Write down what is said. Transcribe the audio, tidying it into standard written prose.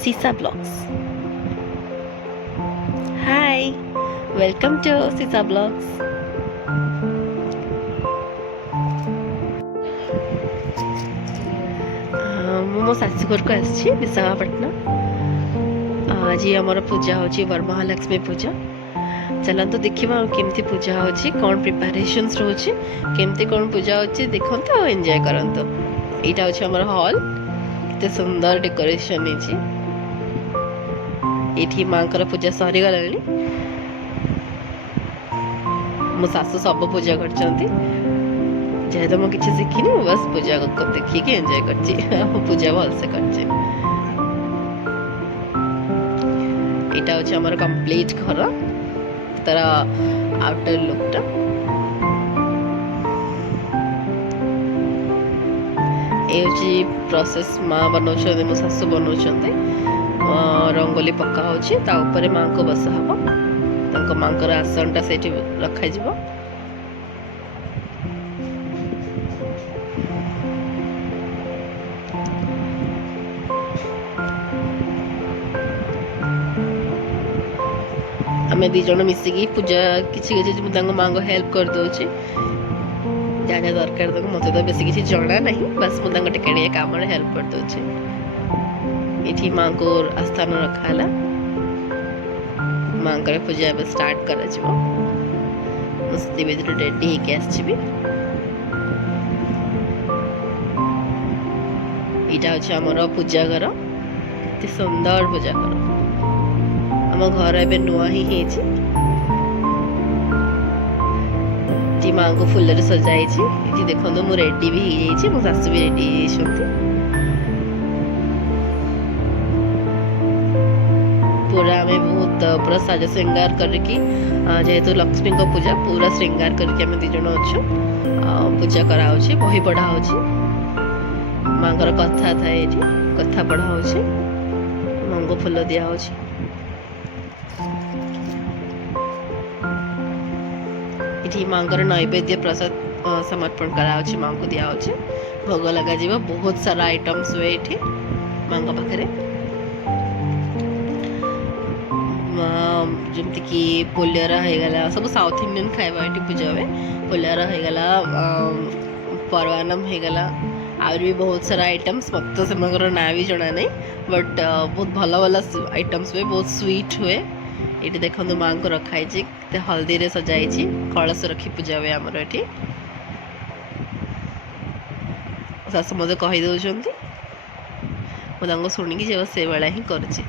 Sisa Vlogs. Hi, welcome to Sisa Vlogs. ମୁଁ ମୋ ଶାଶୁ ଘରକୁ ଆସିଛି ବିଶାଖାପାଟଣା। ଆଜି ଆମର ପୂଜା ହେଉଛି ବରମହାଲକ୍ଷ୍ମୀ ପୂଜା। ଚାଲନ୍ତୁ ଦେଖିବା କେମିତି ପୂଜା ହେଉଛି, କ'ଣ ପ୍ରିପାରେସନ୍ସ ରହୁଛି, କେମିତି କ'ଣ ପୂଜା ହେଉଛି ଦେଖନ୍ତୁ ଆଉ ଏନ୍ଜୟ କରନ୍ତୁ। ଏଇଟା ହେଉଛି ଆମର ହଲ୍, କେତେ ସୁନ୍ଦର ଡେକୋରେସନ୍ ହେଇଛି। ଏଇଠି ମାଙ୍କର ପୂଜା ସରିଗଲାଣି। ମୋ ଶାଶୁ ସବୁ ପୂଜା କରିଛନ୍ତି, ଯେହେତୁ ମୁଁ କିଛି ଶିଖିନି, ମୁଁ ବାସ୍ ପୂଜା ଦେଖିକି ଏନ୍ଜୟ କରିଛି। ପୂଜା ଭଲସେ କରିଛି। ଏଇଟା ହେଉଛି ଆମର କମ୍ପ୍ଲିଟ୍ ଘର, ତାର ଆଉଟର ଲୁକ୍ଟା। ଏ ହେଉଛି ପ୍ରୋସେସ୍ ମା ବନାଉଛନ୍ତି, ମୋ ଶାଶୁ ବନାଉଛନ୍ତି। ରଙ୍ଗୋଲି ପକା ହେଉଛି, ତା ଉପରେ ମାଙ୍କୁ ବସା ହେବ। ତାଙ୍କ ମାଙ୍କର ଆସନଟା ସେଇଠି ରଖାଯିବ। ଆମେ ଦୁଇ ଜଣ ମିଶିକି ପୂଜା କିଛି ମୁଁ ତାଙ୍କ ମାଙ୍କ ହେଲ୍ପ କରିଦେଉଛି, ଯାହା ଯାହା ଦରକାର ତାଙ୍କୁ। ମୋତେ ତ ବେଶୀ କିଛି ଜଣା ନାହିଁ, ବାସ୍ ମୁଁ ତାଙ୍କ ଟିକେ ଟିକେ କାମରେ ହେଲ୍ପ କରିଦେଉଛି। ଏଠି ମାଙ୍କୁ ଆସ୍ଥାନ ରଖା ହେଲା। ମାଙ୍କର ପୂଜା ଏବେ ଷ୍ଟାର୍ଟ କରାଯିବ। ମୁଁ ସେଥି ଭିତରୁ ରେଡ଼ି ହେଇକି ଆସିଯିବି। ଏଇଟା ହେଉଛି ଆମର ପୂଜା ଘର, ଏତେ ସୁନ୍ଦର ପୂଜା ଘର। ଆମ ଘର ଏବେ ନୂଆ ହିଁ ହେଇଛି। ଏଠି ମାଙ୍କୁ ଫୁଲରେ ସଜା ହେଇଛି। ଏଠି ଦେଖନ୍ତୁ ମୁଁ ରେଡ଼ି ବି ହେଇଯାଇଛି, ମୋ ଶାଶୁ ବି ରେଡ଼ି ହେଇଯାଇଛନ୍ତି। ପୁରା ଆମେ ବହୁତ ପୁରା ସାଜ ଶ୍ରୀଙ୍ଗାର କରିକି, ଯେହେତୁ ଲକ୍ଷ୍ମୀଙ୍କ ପୂଜା, ପୁରା ଶ୍ରୀଙ୍ଗାର କରିକି ଆମେ ଦୁଇ ଜଣ ଅଛୁ। ପୂଜା କରାହେଉଛି, ବହି ପଢ଼ା ହେଉଛି। ମାଙ୍କର କଥା ଥାଏ, ଏଠି କଥା ପଢ଼ା ହେଉଛି, ମାଙ୍କୁ ଫୁଲ ଦିଆହେଉଛି। ଏଠି ମାଙ୍କର ନୈବେଦ୍ୟ ପ୍ରସାଦ ସମର୍ପଣ କରାହେଉଛି, ମାଙ୍କୁ ଦିଆହେଉଛି, ଭୋଗ ଲଗାଯିବ। ବହୁତ ସାରା ଆଇଟମ୍ସ ହୁଏ ଏଠି ମାଙ୍କ ପାଖରେ, ଯେମିତିକି ପୋଲିଆର ହେଇଗଲା, ସବୁ ସାଉଥ୍ ଇଣ୍ଡିଆନ୍ ଖାଇବା ଏଠି ପୂଜା ହୁଏ। ପୋଲିଆର ହେଇଗଲା, ପରୱାନମ ହେଇଗଲା, ଆହୁରି ବି ବହୁତ ସାରା ଆଇଟମ୍ସ। ମୋତେ ତ ସେମାନଙ୍କର ନାଁ ବି ଜଣା ନାହିଁ, ବଟ୍ ବହୁତ ଭଲ ଭଲ ଆଇଟମ୍ସ ହୁଏ, ବହୁତ ସୁଇଟ୍ ହୁଏ। ଏଠି ଦେଖନ୍ତୁ ମାଙ୍କୁ ରଖାହେଇଛି, କେତେ ହଳଦୀରେ ସଜା ହେଇଛି। କଳସ ରଖି ପୂଜା ହୁଏ ଆମର ଏଠି। ଶାଶୁ ମୋତେ କହିଦେଉଛନ୍ତି, ମୁଁ ତାଙ୍କୁ ଶୁଣିକି ସେଇଭଳିଆ ହିଁ କରୁଛି।